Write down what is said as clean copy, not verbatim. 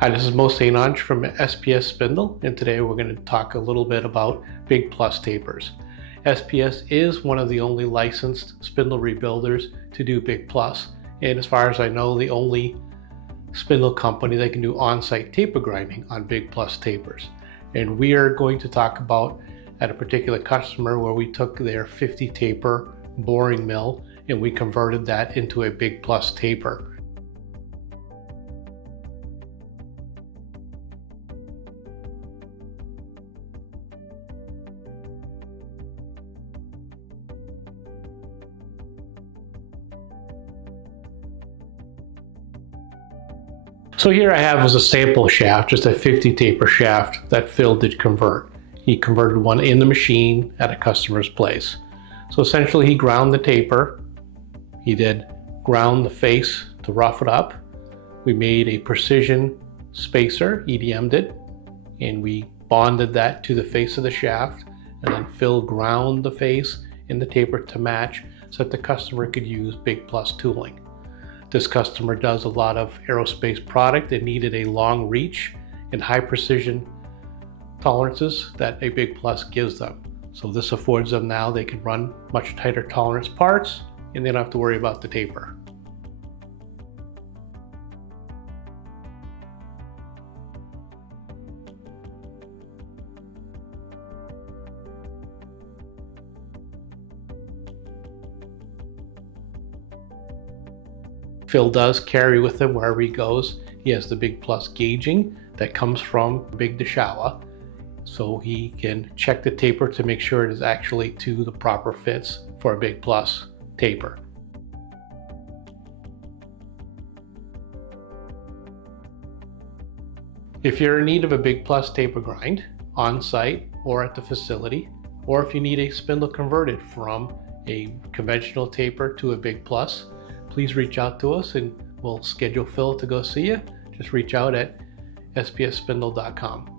Hi, this is Mo St. Ange from SPS Spindle, and today we're going to talk a little bit about big-plus tapers. SPS is one of the only licensed spindle rebuilders to do big-plus, and as far as I know, the only spindle company that can do on-site taper grinding on big-plus tapers. And we are going to talk about at a particular customer where we took their 50 taper boring mill and we converted that into a big-plus taper. So here I have as a sample shaft, just a 50 taper shaft that Phil did convert. He converted one in the machine at a customer's place. So essentially he ground the taper. He did ground the face to rough it up. We made a precision spacer, EDM'd it, and we bonded that to the face of the shaft. And then Phil ground the face and the taper to match so that the customer could use big-plus tooling. This customer does a lot of aerospace product and needed a long reach and high precision tolerances that a big-plus gives them. So this affords them now they can run much tighter tolerance parts and they don't have to worry about the taper. Phil does carry with him wherever he goes. He has the big-plus gauging that comes from Big Daishowa, so he can check the taper to make sure it is actually to the proper fits for a big-plus taper. If you're in need of a big-plus taper grind on site or at the facility, or if you need a spindle converted from a conventional taper to a big-plus, please reach out to us and we'll schedule Phil to go see you. Just reach out at spsspindle.com.